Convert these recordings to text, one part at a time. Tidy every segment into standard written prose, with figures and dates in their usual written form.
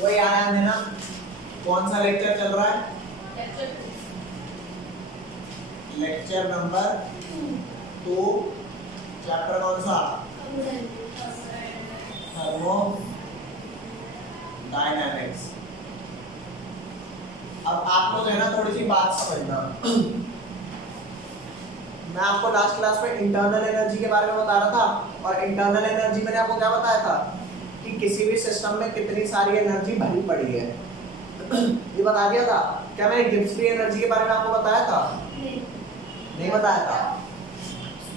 वही आया देना। कौन सा लेक्चर चल रहा है? Lecture number 2। चैप्टर कौन सा? थर्मोडायनामिक्स। अब आप लोग है ना थोड़ी सी बात समझना। मैं आपको लास्ट क्लास में इंटरनल एनर्जी के बारे में बता रहा था, और इंटरनल एनर्जी मैंने आपको क्या बताया था कि किसी भी सिस्टम में कितनी सारी एनर्जी भरी पड़ी है। ये बता दिया था क्या? मैंने गिब्स फ्री एनर्जी के बारे में आपको बताया था? नहीं बताया था।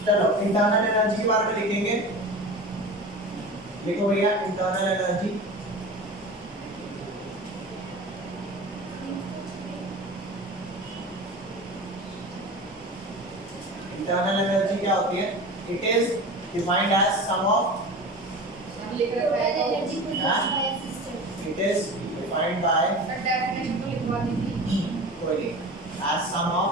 चलो इंटरनल एनर्जी के बारे में लिखेंगे। लिखो भैया इंटरनल एनर्जी। इंटरनल एनर्जी क्या होती है? It is defined as sum of, it is defined by as sum of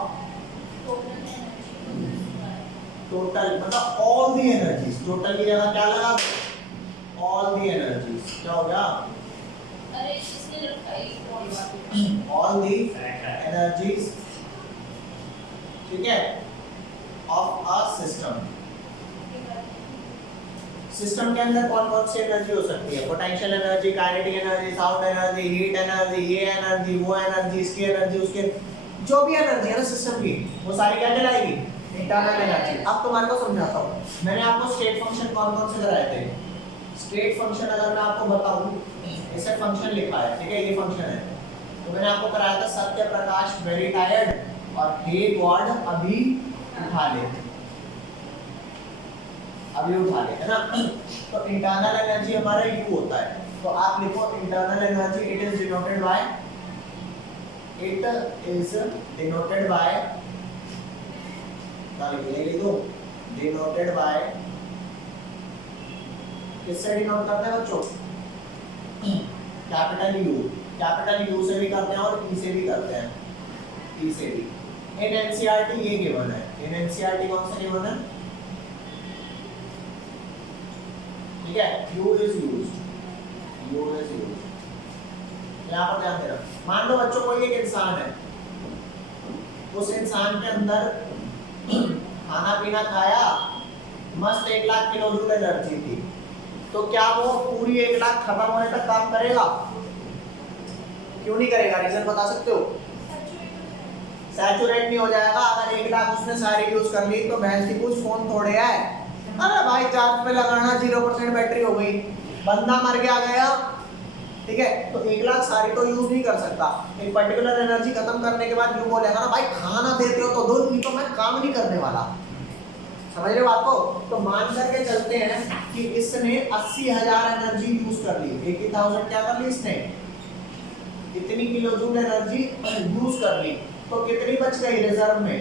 total, मतलब all the energies। total की जगह क्या लगा दो? all the energies। क्या हो गया? अरे इसने रखाई all the energies, ठीक है, of a system। सिस्टम के अंदर कौन कौन सी एनर्जी हो सकती है? Potential energy, kinetic energy, sound energy, heat energy, ये एनर्जी, वो एनर्जी, इसकी एनर्जी, उसके जो भी एनर्जी है ना सिस्टम की, वो सारी क्या कहलाएगी? Internal energy. अब तुम्हारे को समझाता हूँ। मैंने आपको स्टेट फंक्शन कौन कौन से कराए थे? स्टेट फंक्शन अगर मैं आपको बताऊँ, ऐसे फंक्शन लिखा है, ठीक है, ये फंक्शन है। तो मैंने आपको कराया था सत्य प्रकाश वेरी टायर्ड और हे गॉड अभी उठा ले, अभी उठा ले, है ना। तो इंटरनल एनर्जी हमारा यू होता है। तो आप लिखो internal energy, it is denoted by, it is denoted by, लिख दो, डिनोटेड बाय, किससे डिनोट करते हैं बच्चों? Capital you. कैपिटल यू से भी करते हैं और ई से भी करते हैं, ई से भी। इन एनसीईआरटी ये गिवन है। इन एनसीईआरटी कौन सा गिवन है? ठीक है, U is used, U is used। यहाँ पर ध्यान देना। मान लो बच्चों कोई एक इंसान है, उस इंसान के अंदर खाना पीना खाया, मस्त 1 लाख किलो जूल एनर्जी थी, तो क्या वो पूरी 1 लाख खत्म होने तक काम करेगा? क्यों नहीं करेगा? रीजन बता सकते हो? सैचुरेट नहीं हो जाएगा। अगर 1 लाख उसने सारी यूज कर ली तो भैंस की कुछ फोन थोड़े है। अरे भाई चार्ज पे लगाना, 0% बैटरी हो गई, बंदा मर गया, ठीक है। तो 1 लाख सारी तो यूज नहीं कर सकता। एक पर्टिकुलर एनर्जी खत्म करने के बाद यूं बोलेगा ना, भाई खाना देते हो तो दो, नहीं तो मैं काम नहीं करने वाला। समझ रहे बात को? तो मान करके चलते हैं कि इसने 80,000 एनर्जी यूज कर ली, 80,000 क्या कर ली इसने? इतनी किलो जूल एनर्जी यूज कर ली, तो कितनी बच गई रिजर्व में?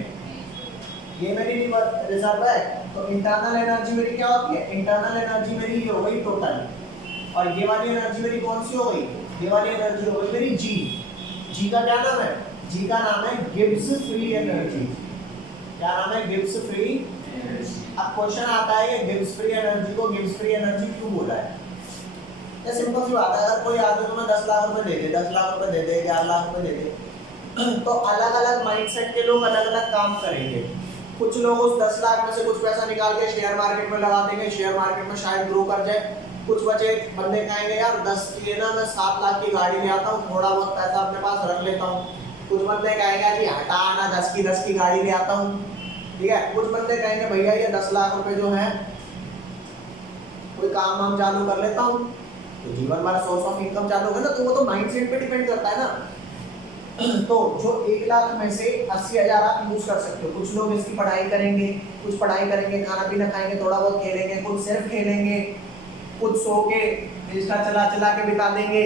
ये मेरी रिजर्व है। तो इंटरनल एनर्जी मेरी क्या होती है? इंटरनल एनर्जी मेरी ये हो गई टोटल, और ये वाली एनर्जी मेरी कौन सी हो गई? ये वाली एनर्जी हो गई मेरी जी। जी का क्या नाम है? जी का नाम है गिब्स फ्री एनर्जी। क्या नाम है? Gibbs free. अब क्वेश्चन आता है ये गिब्स फ्री एनर्जी को गिब्स फ्री एनर्जी क्यों बोला है? ये सिंपल सी बात है। अगर कोई आदमी तुम्हें 10 लाख रुपए दे दे, 10 लाख रुपए दे दे, 11 लाख रुपए दे दे, तो अलग अलग माइंडसेट के लोग अलग अलग काम करेंगे। कुछ लोग उस 10 लाख में से कुछ पैसा निकाल के शेयर मार्केट में लगा देंगे, शेयर मार्केट में शायद ग्रो कर जाए। कुछ बचे बंदे कहेंगे यार 10 की ना मैं 7 लाख की गाड़ी ले आता हूँ, थोड़ा बहुत पैसा अपने पास रख लेता हूँ। कुछ बंदे कहेंगे जी हटा ना 10 की गाड़ी ले आता हूँ, ठीक है। कुछ बंदे कहेंगे भैया ये 10 लाख रुपए जो है कोई काम वाम चालू कर लेता हूँ, तो जीवन भर सोर्स ऑफ इनकम चालू होगा ना। तो वो तो माइंडसेट पे डिपेंड करता है ना। तो जो 1 लाख में से 80,000 आप यूज कर सकते हो। कुछ लोग इसकी पढ़ाई करेंगे, कुछ पढ़ाई करेंगे, खाना पीना खाएंगे, थोड़ा बहुत खेलेंगे, कुछ सिर्फ खेलेंगे, कुछ सो के इंस्टा चला के बिता देंगे,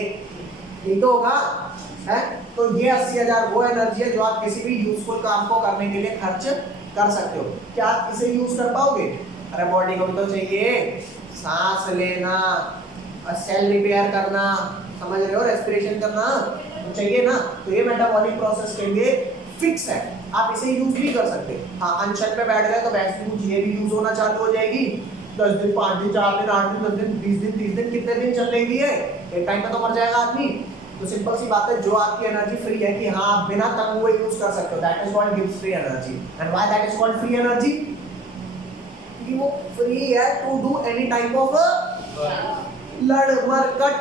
ये तो होगा है। तो ये 80,000 वो एनर्जी है जो आप किसी भी यूजफुल काम को करने के लिए खर्च कर सकते हो। क्या आप इसे यूज कर पाओगे? अरे बॉडी को भी तो चाहिए, सांस लेना, सेल रिपेयर करना, समझ रहे हो, रेस्पिरेशन करना तो चाहिए ना। तो ये मेटाबॉलिक प्रोसेस के लिए फिक्स है। आप इसे यूज भी कर सकते हैं। हाँ, अनशन पे बैठ गए तो वैसे यूज ये भी यूज होना चालू हो जाएगी। 10 दिन, 5 दिन, 4 दिन, 8 दिन, 10 दिन, 20 दिन, 30 दिन, कितने दिन चल लेगी है, एक टाइम पे तो मर जाएगा आदमी। तो सिंपल सी बात है, जो आपकी एनर्जी फ्री है कि हाँ आप बिना तंग हुए यूज कर सकते हो, दैट इज कॉल्ड गिव्स free energy. And why that is called free energy? क्योंकि वो फ्री है to do any type of लड़ मर कट,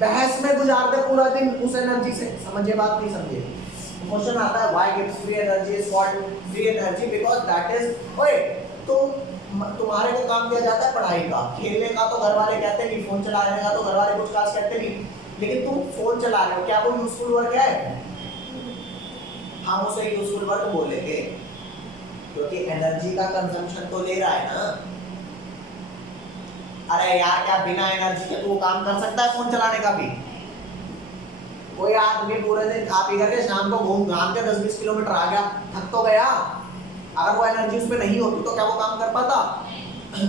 बहस में गुजार दे पूरा दिन उस एनर्जी से। समझिए बात, नहीं समझिए? क्वेश्चन आता है व्हाई गिव्स free energy is called free energy, because that is ओए तो तुम्हारे को काम दिया जाता है पढ़ाई का, खेलने का तो घर वाले कहते नहीं, फोन चलाने का तो घर वाले कुछ खास कहते नहीं, लेकिन तुम फोन चला रहे हो, क्या वो यूजफुल वर्क है? हम उसे यूजफुल वर्क बोलेंगे क्योंकि एनर्जी का कंजम्पशन तो ले रहा है ना। अरे यार, क्या बिना एनर्जी के तू काम कर सकता है फोन चलाने का भी? कोई आदमी पूरे दिन खा पी करके शाम को घूम घाम के 10-20 किलोमीटर आ गया, थक तो गया, अगर वो एनर्जी उसमें नहीं होती तो क्या वो काम कर पाता?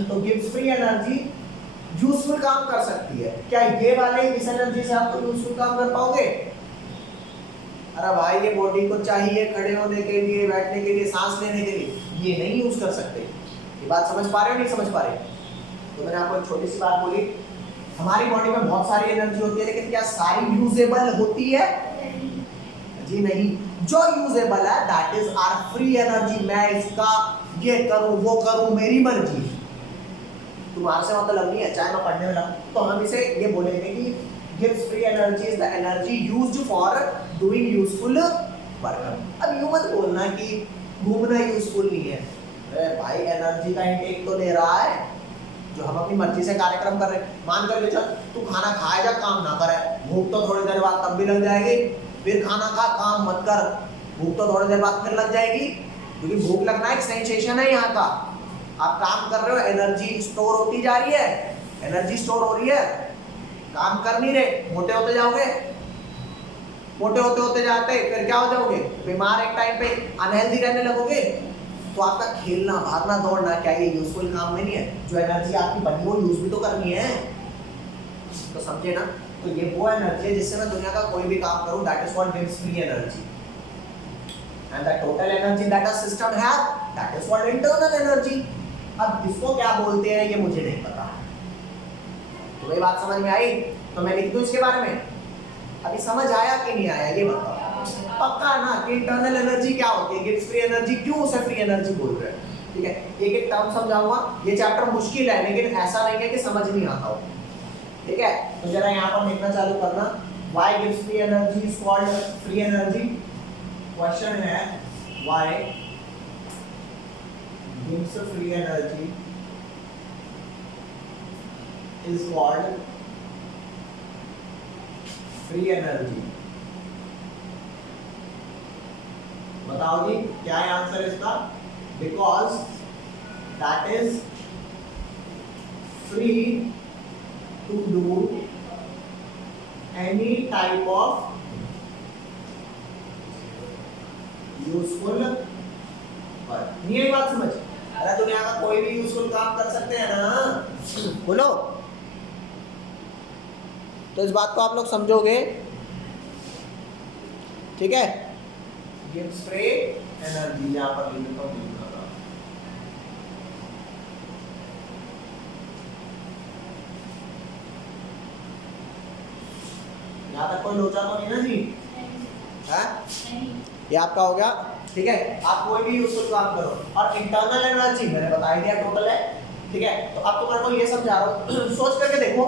तो गिव्स फ्री एनर्जी यूजफुल काम कर सकती है। क्या ये वाले इस एनर्जी से आप तो यूजफुल काम कर पाओगे? अरे भाई, ये बॉडी को चाहिए खड़े होने के लिए, बैठने के लिए, सांस लेने के लिए, ये नहीं यूज कर सकते। ये बात समझ पा रहे हो, नहीं समझ पा रहे? तो मैंने आपको एक छोटी सी बात बोली, हमारी बॉडी में बहुत सारी एनर्जी होती है, लेकिन क्या सारी यूजेबल होती है? जी नहीं। जो यूजेबल है that is our free energy. मैं इसका ये करूं, वो करूं, मेरी मर्जी, तुम्हारे से मतलब नहीं है, चाहे मैं पढ़ने में लगूं। तो हम इसे ये बोलेंगे कि gives free energy is the energy used for doing useful work. अब यूं मत बोलना कि घूमना यूजफुल नहीं है। अरे भाई, एनर्जी का इंटेक तो ले रहा है, जो हम अपनी मर्जी से कार्यक्रम कर रहे हैं। मान कर चल, तू खाना खाए जा, काम ना करे, भूख तो थोड़ी देर बाद तब भी लग जाएगी, फिर खाना खा, काम मत कर, भूख तो थोड़ी देर बाद फिर लग जाएगी, क्योंकि भूख लगना एक सेंसेशन है यहाँ का। आप काम कर रहे हो, एनर्जी स्टोर होती जा रही है, एनर्जी स्टोर हो रही है, काम कर नहीं रहे, मोटे होते जाओगे, मोटे होते होते जाते फिर क्या हो जाओगे? बीमार, एक टाइम पे अनहेल्दी रहने लगोगे। तो आपका खेलना, भागना, दौड़ना, क्या ये यूजफुल काम में नहीं है? जो एनर्जी आपकी बनी वो यूज भी तो करनी है। तो समझे ना? तो ये वो एनर्जी है जिससे मैं दुनिया का कोई भी काम करूं, दैट इज कॉल्ड गिव्स free energy. And the total energy that a system have, that is called internal energy. अब इसको क्या बोलते हैं ये मुझे नहीं पता। तो वही बात समझ में आई? तो मैं लिख दूं इसके बारे में? अभी समझ आया कि नहीं आया ये बताओ? पक्का ना कि इंटरनल एनर्जी क्या होती है, गिव्स फ्री एनर्जी, क्यों उसे फ्री एनर्जी बोल रहे हैं? ठीक है, एक एक टर्म समझाऊंगा। ये चैप्टर मुश्किल है, लेकिन ऐसा नहीं है कि समझ नहीं आता हो। ठीक है, तो जरा यहाँ पर लिखना चालू करना, व्हाई गिव्स free energy is called free energy. Question है व्हाई गिव्स free energy is called free energy. बताओ जी, क्या है आंसर इसका? Because that is free to do any type of useful work. ये बात समझ? अरे दुनिया का कोई भी यूजफुल काम कर सकते हैं ना, बोलो। तो इस बात को आप लोग समझोगे, ठीक है? गिव्स फ्री एनर्जी, यहाँ पर लिखता हूँ, यहाँ तक कोई लोचा तो नहीं ना जी? है? ये आपका हो गया। ठीक है, आप कोई भी यूजफुल काम करो। और इंटरनल एनर्जी मैंने बता दिया टोटल है। ठीक है, तो अब तुम्हारे को ये समझा रहा हूँ, सोच करके देखो,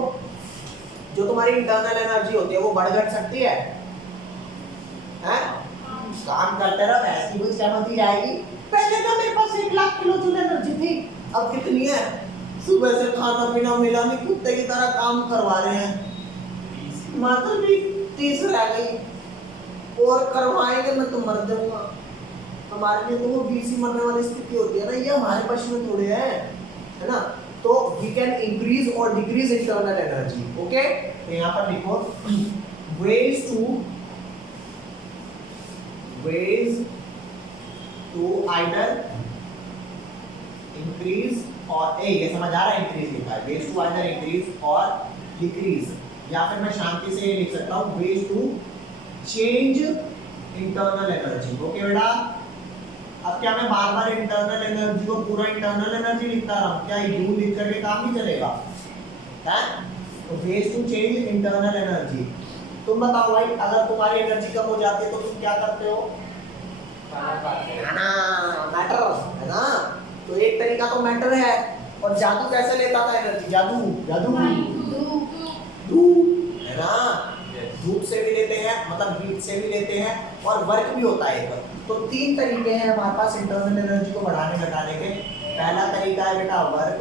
जो तुम्हारी इंटरनल एनर्जी होती है वो बढ़ घट सकती है? हैं? काम करते रहो, ऐसी कुछ चमकती जाएगी। पहले तो मेरे पास 1 लाख किलो जूल एनर्जी थी, अब कितनी है? सुबह से खाना पीना मिला नहीं, कुत्ते की तरह काम करवा रहे हैं, मात्र भी 30 रह गई, और करवाएंगे मैं तो मर जाऊंगा। हमारे लिए तो वो 20 ही मरने वाली स्थिति होती है ना, ये हमारे पक्ष में थोड़े है ना? तो we can increase or decrease internal energy. Okay, तो यहाँ पर लिखो ways to either increase और ये समझ आ रहा है? increase लिखा है, ways to either increase or decrease, या फिर मैं शांति से लिख सकता हूँ ways to change internal energy. Okay बेटा, अब क्या मैं बार बार इंटरनल एनर्जी को पूरा इंटरनल एनर्जी लिखता रहा हूँ? क्या यू लिख करके काम नहीं चलेगा है? तो ways to change internal energy. तुम बताओ भाई, अगर तुम्हारी एनर्जी कम हो जाती है तो तुम क्या करते हो? है ना, मैटर है ना। तो एक तरीका तो मैटर है। और जादू कैसे लेता था एनर्जी? जादू जादू धूप है ना, धूप से भी लेते हैं, मतलब हीट से भी लेते हैं, और वर्क भी होता है एक। तो तीन तरीके हैं हमारे पास इंटरनल एनर्जी को बढ़ाने घटाने के। पहला तरीका है बेटा वर्क,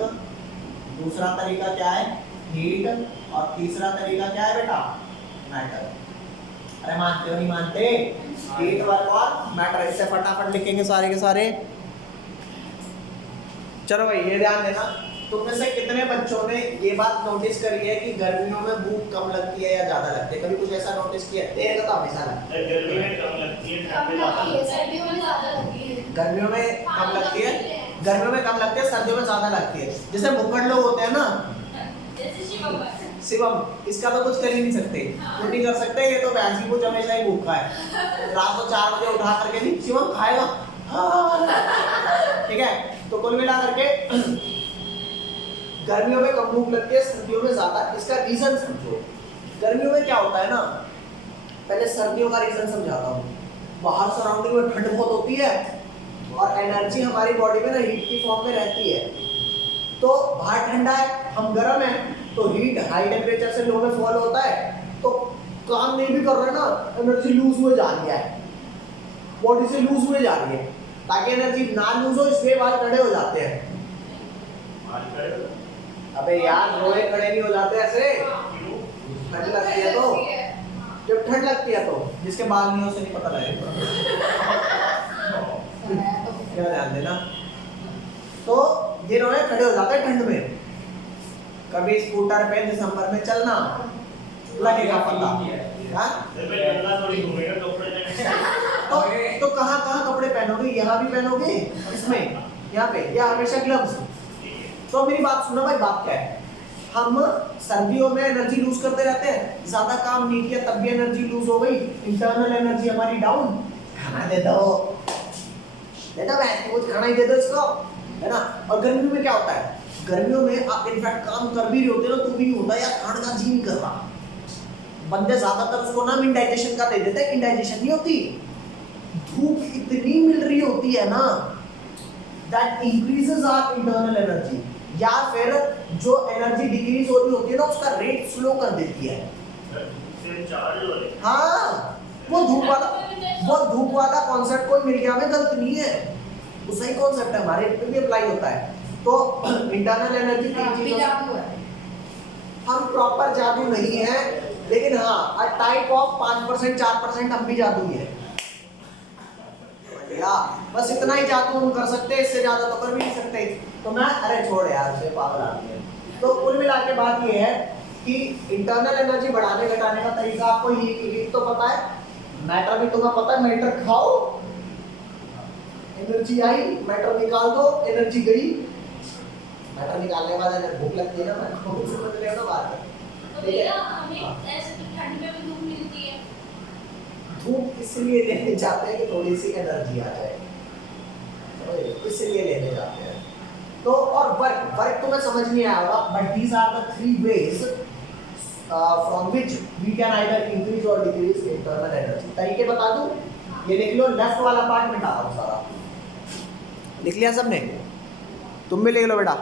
दूसरा तरीका क्या है? हीट, और तीसरा तरीका क्या है बेटा? मैटर। अरे मानते हो नहीं मानते? हीट, वर्क और मैटर। इससे फटाफट लिखेंगे सारे के सारे। चलो भाई ये ध्यान देना, तुम में से कितने बच्चों ने ये बात नोटिस करी है कि गर्मियों में भूख कम लगती है या ज्यादा लगती है? कभी कुछ ऐसा नोटिस किया है? तेरे का तो हमेशा लगता है। गर्मी में कम लगती है, ठंड में ज्यादा लगती है। सर्दियों में ज्यादा लगती है। गर्मियों में कम लगती है, गर्मियों में कम लगती है, सर्दियों में ज्यादा लगती है। जैसे भूखड़ लोग होते हैं ना, जैसे शिवम शिवम, इसका तो कुछ कर ही नहीं सकते, कुछ नहीं कर सकते। ये तो भैंसी को हमेशा ही भूखा है, रात को 4 बजे उठा करके नहीं शिवम खाएगा। हाँ। ठीक है, तो कुल मिला करके गर्मियों में कम भूख लगती है, सर्दियों में ज्यादा। इसका रीजन समझो। गर्मियों में क्या होता है ना, पहले सर्दियों का रीजन समझाता हूँ। बाहर सराउंडिंग में ठंड बहुत होती है और एनर्जी हमारी बॉडी में ना हीट की फॉर्म में रहती है। तो बाहर ठंडा है, हम गर्म है, तो हीट हाई टेम्परेचर से लो में फॉल होता है, तो काम नहीं भी कर रहे ना, एनर्जी लूज हुए जा रही है, बॉडी से लूज हुए जा रही है। ताकि एनर्जी ना लूज हो इसलिए बाल खड़े हो जाते हैं। अबे यार रोए खड़े नहीं हो जाते ऐसे, ठंड लगती है तो, जब ठंड लगती है तो जिसके बाल नहीं हो उसे नहीं पता लगेगा। क्या ध्यान देना, तो ये रोए खड़े हो जाते हैं ठंड में। कभी स्कूटर पे दिसंबर में चलना लगेगा पता। हाँ? तो कहाँ कहाँ कपड़े पहनोगे? यहाँ भी पहनोगे, इसमें यहाँ पे, या हमेशा ग्लव्स? तो मेरी बात सुनो भाई, बात क्या है? हम सर्दियों में एनर्जी लूज करते रहते हैं, ज्यादा काम नहीं किया तब भी एनर्जी लूज हो गई, इंटरनल एनर्जी हमारी डाउन। खाना दे दो, दे दो भाई, कुछ खाना ही दे दो इसको, है ना। और गर्मियों में क्या होता है? गर्मियों में आप इनफैक्ट काम कर भी रहे होते हो तो भी होता है यार खाने का जी नहीं कर रहा। बंदे ज्यादातर उसको नाम इंडाइजेशन का दे देते हैं, इंडाइजेशन नहीं होती। धूप इतनी मिल रही होती है ना, that increases our internal energy, या फिर जो एनर्जी डिक्रीज हो रही होती है ना उसका रेट स्लो कर देती है। हाँ, वो धूप वाला कॉन्सेप्ट कोई मिल गया हमें गलत नहीं है, वो सही कॉन्सेप्ट है, हमारे पे भी अप्लाई होता है। तो इंटरनल एनर्जी हम प्रॉपर जादू नहीं है, लेकिन हाँ अ टाइप ऑफ 5% 4% हम भी जादू ही है। बस इतना ही जादू हम कर सकते हैं, इससे ज्यादा तो कर भी नहीं सकते। तो मैं अरे छोड़ यार से पागल आदमी है। तो कुल मिला के बात ये है कि इंटरनल एनर्जी बढ़ाने घटाने का तरीका आपको हीट तो पता है, मैटर भी तुम्हें पता है। मैटर खाओ, एनर्जी आई, मैटर निकाल दो, एनर्जी गई। मैटर निकालने के बाद भूख लगती है ना, मैं भूख से बच लेना बात है। तो भैया हमें ऐसे तो ठंड में भी धूप मिलती है। धूप इसलिए लेने जाते हैं कि थोड़ी सी एनर्जी आ जाए, इसलिए लेने जाते हैं। तो और वर्क तुम्हें समझ नहीं आया होगा, but these are the 3 ways from which we can either increase or decrease internal energy। तरीके बता दूं, ये लिख लो, लेफ्ट वाला पार्ट मिटा दो सारा। लिख लिया सबने? तुम भी लिख लो बेटा।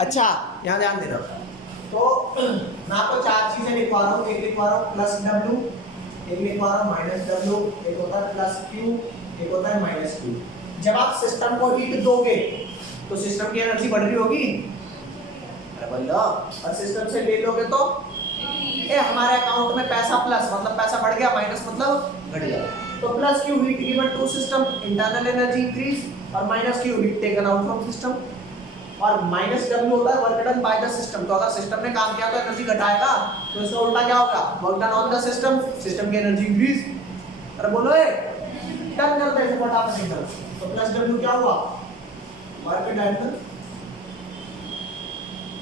अच्छा यहाँ ध्यान देना, तो मैं आपको 4 चीजें लिखवा रहा हूँ। एक लिखवा रहा हूँ प्लस W, एक लिखवा रहा हूँ माइनस W, एक होता है प्लस Q, एक होता है माइनस Q। जब आप सिस्टम को हीट दोगे तो सिस्टम की एनर्जी बढ़ रही होगी, अरे बोलो, और सिस्टम से ले लोगे तो हमारे अकाउंट में पैसा प्लस मतलब पैसा बढ़ गया, माइनस मतलब घट गया। तो plus Q heat given to system, internal energy increase, और minus Q heat taken out from system, और माइनस W होता है work done by the system. तो अगर सिस्टम ने काम किया तो एनर्जी घटाएगा, तो इसका उल्टा क्या होगा? Work done on the system, system की एनर्जी इंक्रीज। अरे बोलो डन करते हैं फटाफट से। तो प्लस W क्या हुआ? Work done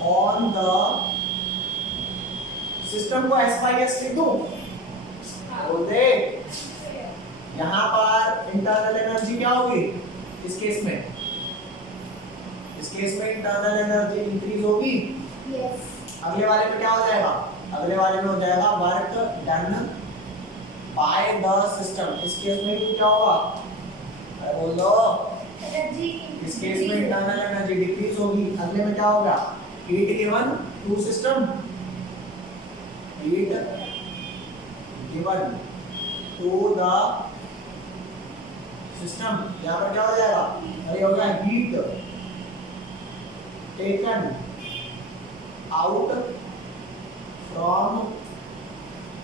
on the system को S/S लिख दूं, बोलते यहाँ पर इंटरनल एनर्जी क्या होगी इस केस में? इस केस में इंटरनल एनर्जी इंक्रीज होगी। अगले वाले में क्या हो जाएगा? अगले वाले में हो जाएगा work done by the system. इस केस में भी क्या होगा? अरे बोल दो। इस केस में इंटरनल एनर्जी डिक्रीज होगी। अगले में क्या होगा? Heat given to system, heat given to the system. यहाँ पर क्या हो जाएगा? अरे हो गया heat taken out from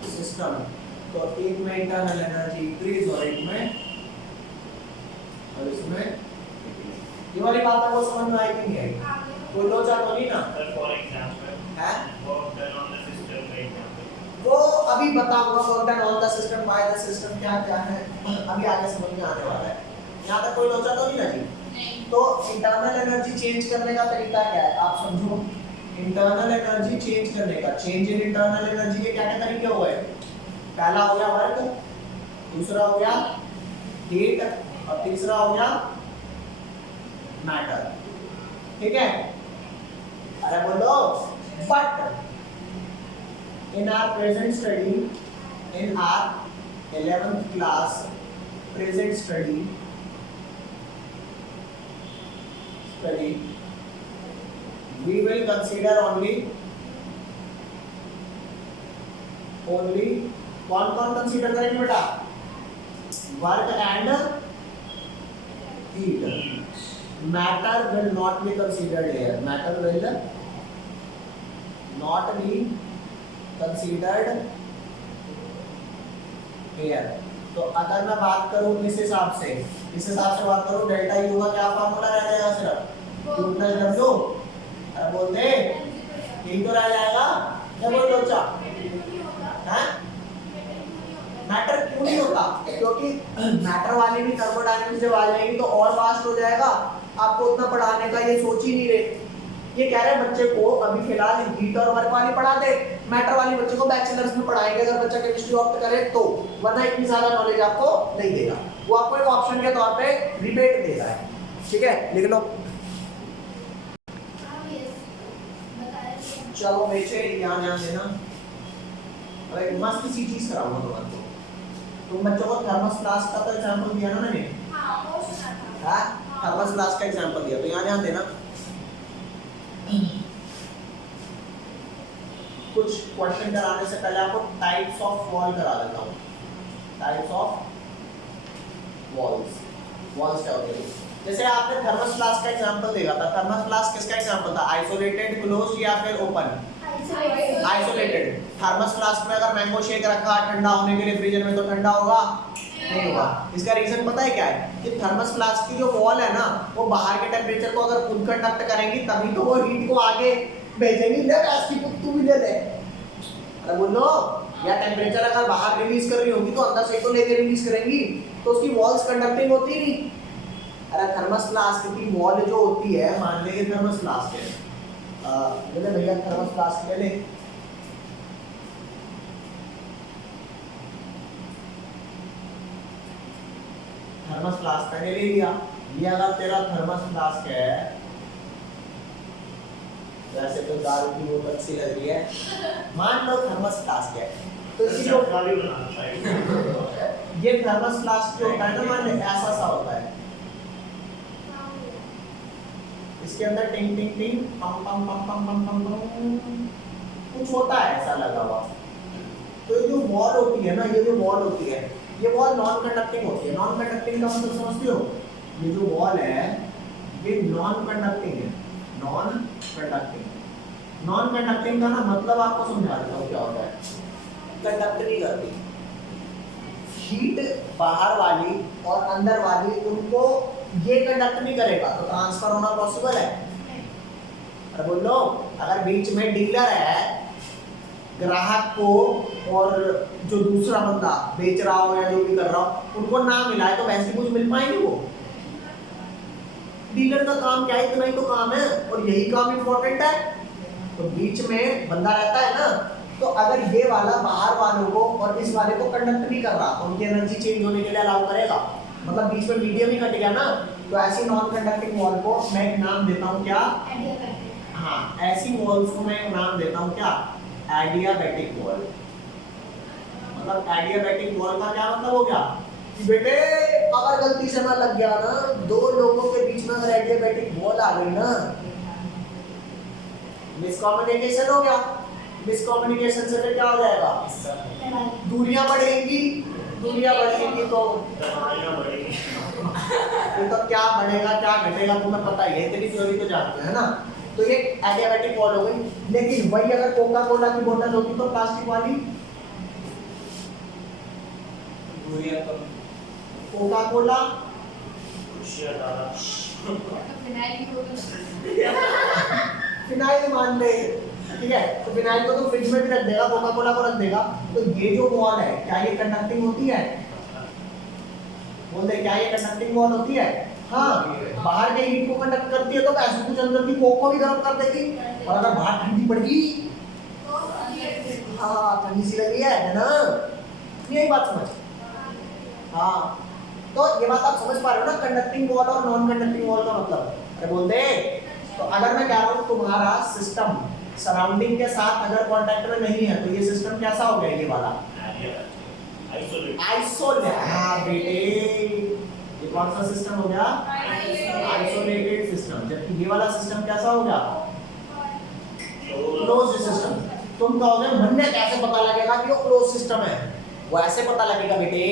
system. तो एक में इंटरनल एनर्जी इंक्रीज और एक में और इसमें ये वाली बात आपको समझ में आई कि नहीं आई? कोई लोचा तो नहीं ना? सर फॉर एग्जांपल है work done on the system का एग्जांपल वो अभी बताऊंगा। Work done on the system by the system क्या क्या है अभी आगे समझ में आने वाला है। यहाँ तक कोई लोचा तो नहीं ना जी? नहीं। तो इंटरनल एनर्जी चेंज करने का तरीका क्या है आप समझो। इंटरनल एनर्जी चेंज करने का, चेंज इन इंटरनल एनर्जी के क्या क्या तरीके हुए? पहला हो गया वर्क, दूसरा हो गया हीट और तीसरा हो गया मैटर। ठीक है? अरे बोलो but in our present study, in our 11th class present study, we will consider only कौन कौन कंसीडर करेंगे बेटा? Work and heat. Matter will not be considered here. Matter will not be considered here. तो अगर मैं बात करूं इस हिसाब से बात करूं डेल्टा यू का क्या फार्मूला रह जाएगा? सिर्फ Q प्लस W। अरे बोलते यही तो रह जाएगा। क्या बोल लोचा? हैं? मैटर क्यों नहीं होता? क्योंकि मैटर वाली भी थर्मोडायनेमिक्स जब आ जाएगी तो और फास्ट हो जाएगा। आपको उतना पढ़ाने का ये सोच ही नहीं रहे। ये कह रहे हैं बच्चे को अभी फिलहाल हीट और वर्क वाली पढ़ा दे, मैटर वाली बच्चे को बैचलर्स में पढ़ाएंगे अगर बच्चा केमिस्ट्री ऑप्ट करे तो, वरना इतनी ज्यादा नॉलेज आपको नहीं देगा। वो आपको एक ऑप्शन के तौर पे रिबेट देगा है। ठीक है, लिख लो। चलो बेचे ध्यान देना। अरे मस्त सी चीज कराऊंगा तुम्हारे को। तुम बच्चों को थर्मस फ्लास्क का तो एग्जांपल दिया ना मैंने? हाँ, वो सुना था। हां, थर्मस फ्लास्क का एग्जांपल दिया तो यहाँ ध्यान देना। कुछ क्वेश्चन कराने से पहले आपको टाइप्स ऑफ वॉल करा देता हूँ। टाइप्स ऑफ वॉल्स क्या होते हैं? जैसे आपने थर्मस फ्लास्क का एग्जांपल देखा था। थर्मस फ्लास्क किसका एग्जांपल था? आइसोलेटेड, क्लोज्ड या फिर ओपन? आइसोलेटेड। थर्मस फ्लास्क में अगर मैंगो शेक रखा ठंडा होने के लिए फ्रीजर में तो ठंडा होगा नहीं होगा। इसका रीजन पता है क्या है? कि थर्मस फ्लास्क की जो वॉल है ना वो बाहर के टेम्परेचर को अगर खुद कंडक्ट करेंगी तभी तो वो हीट को आगे भेजेंगी। ले ऐसी तू भी ले ले। अरे बोलो, या टेम्परेचर अगर बाहर रिलीज कर रही होगी तो अंदर से तो लेके रिलीज करेंगी, तो उसकी वॉल्स कंडक्टिंग होती नहीं। अरे थर्मस फ्लास्क की वॉल जो होती है, मान ले थर्मस फ्लास्क है, ले भैया थर्मस फ्लास्क ले ले। थर्मस फ्लास्क मैंने ले लिया। ये अगर तेरा थर्मस फ्लास्क है, वैसे तो दारू की बोतल सी लग रही है, मान लो थर्मस फ्लास्क है तो इसकी जो गाड़ी बनाता है ये थर्मस फ्लास्क जो होता है ना, मान ले ऐसा सा होता है। इसके अंदर टिंग टिंग टिंग पम पम पम पम पम पम पम कुछ होता है ऐसा लगा हुआ। तो ये जो वॉल होती है ना, ये जो वॉल होती है, ये वॉल नॉन कंडक्टिंग होती है। नॉन कंडक्टिंग का मतलब समझते हो? ये जो वॉल है ये नॉन कंडक्टिंग है। नॉन कंडक्टिंग का ना मतलब आपको समझा देता हूँ क्या होता है। कंडक्ट नहीं करती। हीट बाहर वाली और अंदर वाली उनको ये कंडक्ट नहीं करेगा तो ट्रांसफर होना पॉसिबल है? अरे बोलो, अगर बीच में डीलर है, ग्राहक को और जो दूसरा बंदा बेच रहा हो या जो भी कर रहा हो उनको ना मिला है तो वैसे कुछ मिल पाएंगे? वो डीलर का काम क्या है? इतना ही तो काम है और यही काम इम्पोर्टेंट है। तो बीच में बंदा रहता है ना, तो अगर ये वाला बाहर वालों को और इस वाले को कंडक्ट नहीं कर रहा तो उनकी एनर्जी चेंज होने के लिए अलाउ करेगा, मतलब बीच में मीडियम ही कट गया ना। तो ऐसी नॉन कंडक्टिंग वॉल को मैं एक नाम देता हूँ क्या? हाँ, ऐसी वॉल्स को मैं एक नाम देता हूँ क्या? Adiabatic wall. मतलब एडियाबैटिक वॉल का क्या मतलब हो गया कि बेटे अगर गलती से मैं लग गया ना, दो लोगों के बीच में अगर एडियाबैटिक वॉल आ गई ना, मिसकम्युनिकेशन हो गया। मिसकम्युनिकेशन से फिर क्या हो जाएगा? दूरियां बढ़ेंगी, दूरियां बढ़ेंगी तो दवाइयाँ बढ़ेंगी। तो क्या बढ़ेगा क्या घटेगा तुम्हें पता ही है, इतनी थ्योरी तो जानते हैं ना। तो ये एडियाबैटिक वॉल हो गई। लेकिन वही अगर कोका कोला की बोतल होती तो प्लास्टिक वाली, कोका कोला खुशियाँ ज़्यादा। फिनाइल मान ले, ठीक है। तो फिनाइल को तो फ्रिज में भी रख देगा, कोका कोला को रख देगा। तो ये जो वॉल है क्या ये कंडक्टिंग होती है? बोल दे, क्या ये कंडक्टिंग वॉल होती है? हाँ, बाहर के हीट को कंडक्ट करती है तो ऐसे कुछ अंदर की कोक को भी गर्म कर देगी। और अगर बाहर ठंडी पड़ गई, हाँ ठंडी सी लगी है ना, यही बात समझ। हाँ, तो ये बात आप समझ पा रहे हो ना, कंडक्टिंग वॉल और नॉन कंडक्टिंग वॉल का मतलब। अरे बोल दे, तो अगर मैं कह रहा हूँ तुम्हारा सिस्टम सराउंडिंग के साथ अगर कांटेक्ट में नहीं है तो ये सिस्टम कैसा हो गया? ये वाला आइसोलेट। हाँ बेटे, ये कौन सा सिस्टम हो गया? Isolated system. जबकि ये वाला सिस्टम कैसा हो गया? Close system. तुम कहोगे मन में कैसे पता लगेगा कि वो क्लोज सिस्टम है? वो ऐसे पता लगेगा बेटे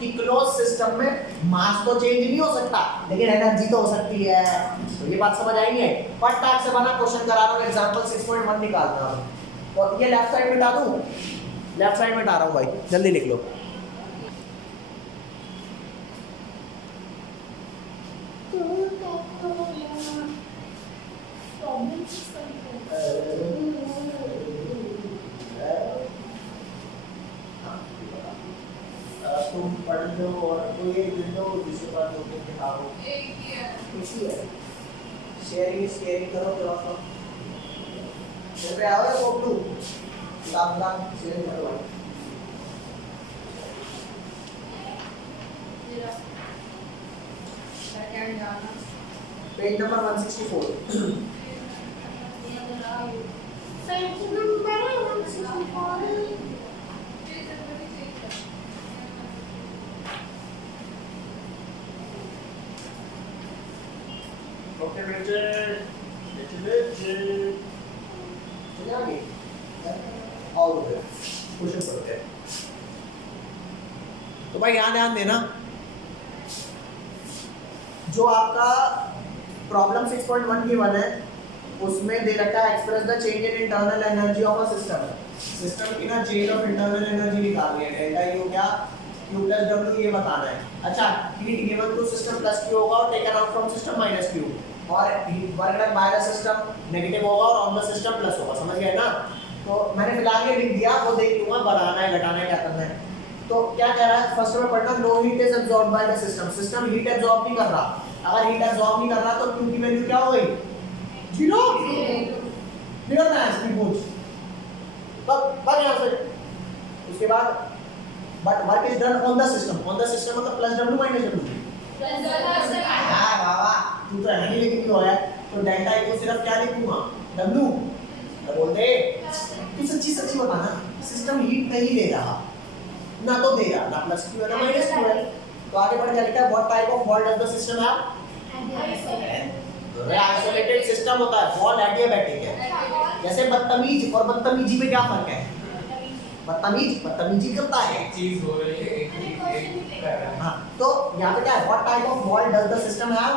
कि क्लोज सिस्टम में मास तो चेंज नहीं हो सकता लेकिन एनर्जी तो हो सकती है। तो ये बात समझ आई है? फट टाक से बना क्वेश्चन करा रहा हूँ, एग्जांपल 6.1 निकालना है। और ये लेफ्ट साइड में डाल दूं, लेफ्ट साइड में डाल रहा हूँ भाई, जल्दी लिख लो। तुम पढ़ लो और कोई एक विंडो दूसरे पर दो तीन किताबों इसी है। शेयरिंग करो थोड़ा सा। मेरे पे आओ या कोपलू किताब शेयरिंग करो। Page number 164। Page number 164। Okay बेटे, चले आगे और उधर क्वेश्चन पढ़ते हैं। तो भाई यहाँ ध्यान देना, जो आपका प्रॉब्लम 6.1 की वन है उसमें दे रखा है express the change in internal energy of a system. System की ना चेंज ऑफ इंटरनल एनर्जी निकालनी है। डेल्टा यू क्या, Q प्लस W ये बताना है। अच्छा, heat given to system plus Q होगा और taken out from system minus Q, और work done by the system negative होगा और ऑन द सिस्टम प्लस होगा। समझ गए ना? तो मैंने फिलहाल ये लिख दिया, वो देख लूंगा बढ़ाना है घटाना है क्या करना है। तो क्या कह रहा है फर्स्ट में पढ़ना, no heat is absorbed by the system. System heat absorb नहीं कर रहा। अगर हीट अब्सॉर्ब नहीं कर रहा तो Q की वैल्यू क्या हो गई? 0। क्लियर ना? इसकी पूछ पर यहां से उसके बाद but work is done on the system. On the system मतलब प्लस W माइनस W। हां बाबा तू तो है नहीं, लेकिन क्यों है? तो डेल्टा को सिर्फ क्या लिखूंगा? W। तो बोल दे तू सच्ची बताना, सिस्टम हीट नहीं ले रहा ना तो दे रहा, ना प्लस Q है ना माइनस Q है। तो आगे बढ़ क्या लिखा है? What type of wall does the system have? Isolated system होता है, वॉल एडियाबैटिक है। जैसे बदतमीज और बदतमीजी में क्या फर्क है? बदतमीजी करता है, एक चीज हो रही है, एक कर रहा है। हाँ, तो यहाँ पे क्या है? What type of wall does the system have?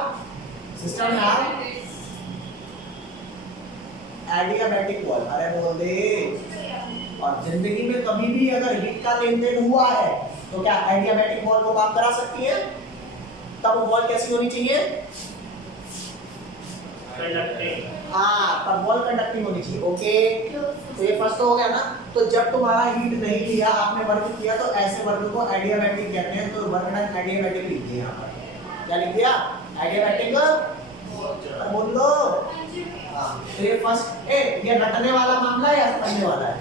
System have adiabatic wall. अरे बोल दे। और जिंदगी में कभी भी अगर हीट का लेन देन हुआ है तो क्या एडियाबैटिक वॉल को काम करा सकती है? तब वो वॉल कैसी होनी चाहिए? कंडक्टिंग। हाँ, तब वॉल कंडक्टिंग होनी चाहिए। ओके, तो ये फर्स्ट हो गया ना। तो जब तुम्हारा हीट नहीं लिया, आपने वर्क किया, तो ऐसे वर्क को एडियाबैटिक कहते हैं। तो वर्क डन एडियाबैटिक लिख दिया यहाँ पर। क्या लिख दिया? एडियाबैटिक। बोल लो। हाँ, तो ये फर्स्ट ये रटने वाला मामला है या समझने वाला है?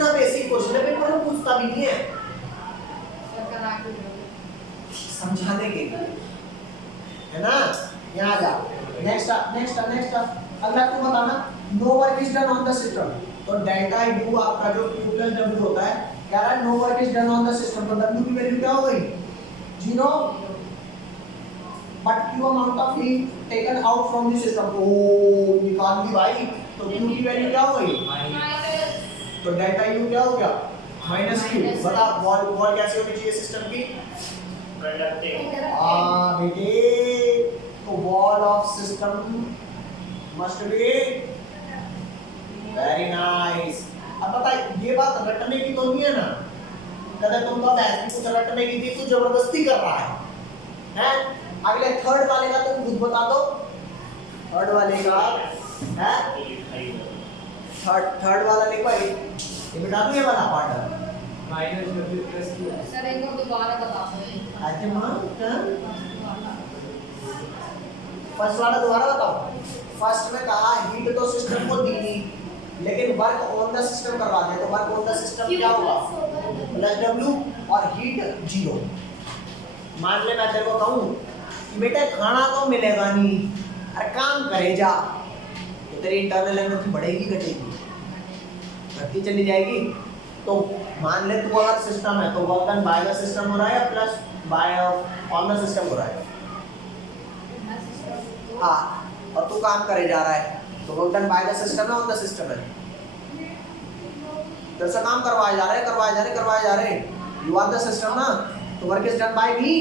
इतना बेसिक क्वेश्चन है, पेपर में पूछता भी नहीं है, समझाने के लिए, है ना। यहाँ जा, नेक्स्ट अगला तू बताना, no work is done on the system. तो डेल्टा यू आपका जो Q प्लस W होता है, कह रहा है no work is done on the system, तो W की वैल्यू क्या हो गई 0, but Q amount of heat taken out from the system, ओ निकाल दी भाई, तो Q की वैल्यू क्या हो गई, तो डेल्टा U क्या हो गया -Q। बता वॉल कैसी होनी चाहिए सिस्टम की, कंडक्टिंग। हाँ बेटे, तो wall of system must be very nice. अब बता ये बात रटने की तो नहीं है ना, कदर तुम तो ऐसी कुछ रटने की थी, तू जबरदस्ती कर रहा है, हैं? अगले थर्ड वाले का तुम खुद बता दो, थर्ड वाले का है, थर्ड वाला लिख भाई, ये बता दो ये वाला पार्ट -W + Q। सर एक बार दोबारा बता दो। आज मां फर्स्ट वाला दोबारा बताओ। फर्स्ट में कहा हीट तो सिस्टम को दी नहीं, लेकिन वर्क ऑन द सिस्टम करवा दे, तो वर्क ऑन द सिस्टम क्या होगा +W और हीट 0। मान ले मैं तेरे को कहूं कि बेटा खाना तो मिलेगा नहीं, अरे काम करे जा, तो तेरी इंटरनल एनर्जी बढ़ेगी घटेगी, घटती चली जाएगी। तो मान ले तू अगर सिस्टम है तो work done by the system हो रहा है plus by on the system हो रहा है, हाँ, और तू काम करे जा रहा है तो work done by the system है, ऑन द सिस्टम है, तेरे से काम करवाए जा रहे, यू आर द सिस्टम ना, तो वर्क इज डन बाय मी,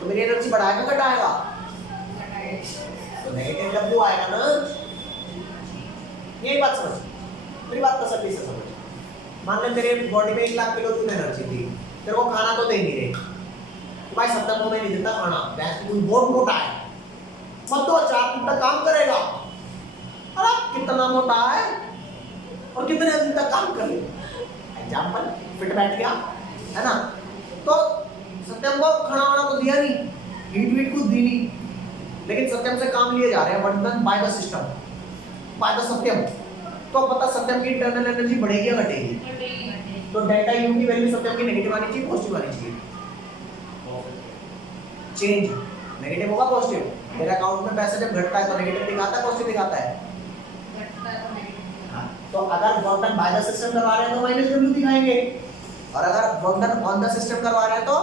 तो मेरी एनर्जी बढ़ाएगा घटाएगा, तो नेगेटिव W आएगा ना। यही बात समझ, मेरी बात तसल्ली से समझ। मान ले तेरे बॉडी में 1 लाख किलो तूने एनर्जी थी, तेरे को खाना तो दे नहीं रहे, तो भाई 70 को मैं नहीं देता खाना, भैंस तू बहुत मोटा है, मत दो 4 दिन तक काम करेगा, अरे कितना मोटा है और कितने दिन तक काम कर ले, एग्जाम्पल फिट बैठ गया, है ना। तो सत्यम को खाना वाना तो दिया नहीं, हीट वीट कुछ दी नहीं, लेकिन सत्यम से काम लिए जा रहे हैं, work done by the system, by the Satyam. तो पता सत्यम की इंटरनल एनर्जी बढ़ेगी या घटेगी, तो डेल्टा यू की वैल्यू सत्यम की नेगेटिव आनी चाहिए पॉजिटिव आनी चाहिए, चेंज नेगेटिव होगा पॉजिटिव, मेरे अकाउंट में पैसा जब घटता है तो नेगेटिव दिखाता है पॉजिटिव दिखाता है, तो अगर work done by the system करवा रहे हैं तो -W दिखाएंगे, और अगर work done on the system करवा रहे हैं तो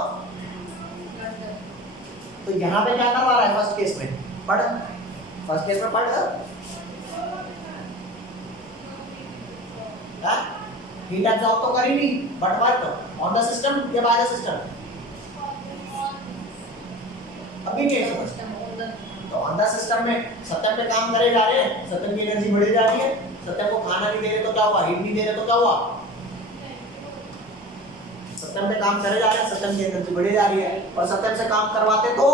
यहाँ पे क्या करवा रहा है फर्स्ट केस में, पढ़ फर्स्ट केस में पढ़ हीट एब्जॉर्ब तो करी नहीं, but work on the system या बाय द सिस्टम, अभी नहीं समझ। तो ऑन द सिस्टम में सत्यम पे काम करे जा रहे हैं, सत्यम की एनर्जी बढ़ी जा रही है, सत्यम को खाना नहीं दे रहे तो क्या हुआ, हीट नहीं दे रहे तो क्या हुआ, सत्यम पे काम करे जा रहे हैं, सत्यम की एनर्जी बढ़ी जा रही है, और सत्यम से काम करवाते तो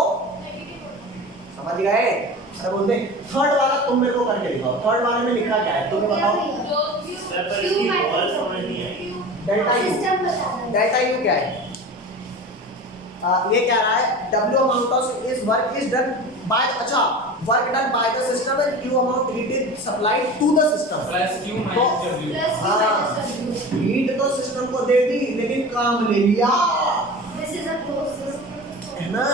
समझ गए। अरे बोलते थर्ड वाला तुम मेरे को करके दिखाओ, थर्ड वाले में लिखा क्या है तुम्हें बताओ, सर पर इसकी बॉल समझ नहीं आई। डेल्टा यू क्या है, ये कह रहा है W amount of is work is done by, अच्छा work done by the system and Q amount heat is supplied to the system, +Q - W। हीट तो सिस्टम को दे दी लेकिन काम ले लिया, है ना।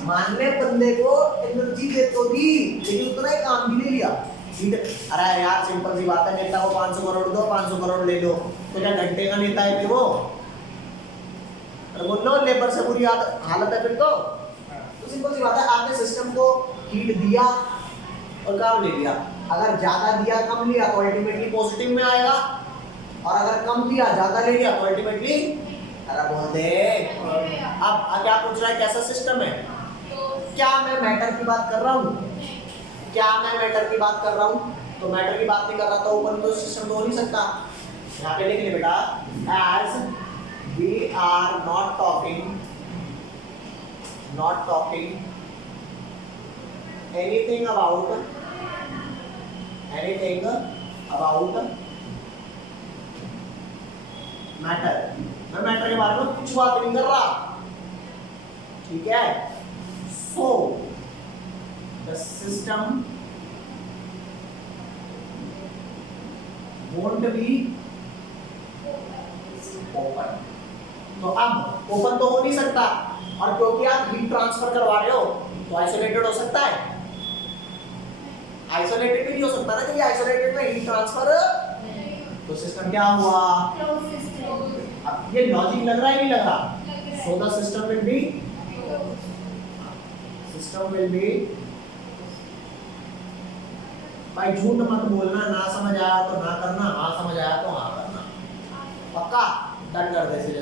मान ले बंदे को एनर्जी दे तो दी लेकिन उतना ही काम भी ले लिया, हीट। अरे यार सिंपल सी बात है, नेता को 500 करोड़ दो, 500 करोड़ ले लो, तो क्या घंटे का नेता है फिर वो, बोलो लेबर से बुरी हालत है फिर तो सिंपल सी बात है, आपने सिस्टम को हीट दिया और काम ले लिया, अगर ज्यादा दिया कम लिया तो अल्टीमेटली पॉजिटिव में आएगा, और अगर कम दिया ज्यादा ले लिया तो अल्टीमेटली, अरे बोल दे। अब क्या पूछ रहा है, कैसा सिस्टम है, क्या मैं मैटर की बात कर रहा हूँ, क्या मैं मैटर की बात कर रहा हूँ, तो मैटर की बात नहीं कर रहा तो ऊपर तो सिस्टम तो हो नहीं सकता। यहाँ पे लिख ले बेटा, as we are not talking anything about matter, मैं मैटर के बारे में कुछ बात नहीं कर रहा, ठीक है। so the system won't be open. तो अब ओपन तो हो नहीं सकता, और क्योंकि आप हीट ट्रांसफर करवा रहे हो तो आइसोलेटेड हो सकता है? आइसोलेटेड भी नहीं हो सकता ना, क्योंकि आइसोलेटेड में हीट ट्रांसफर, तो सिस्टम क्या हुआ? अब ये लॉजिक लग रहा है नहीं लग रहा? So the system will be भाई झूठ मत बोलना, ना समझ आया तो ना करना, हाँ समझ आया तो हाँ करना। पक्का? डन कर दे इसे।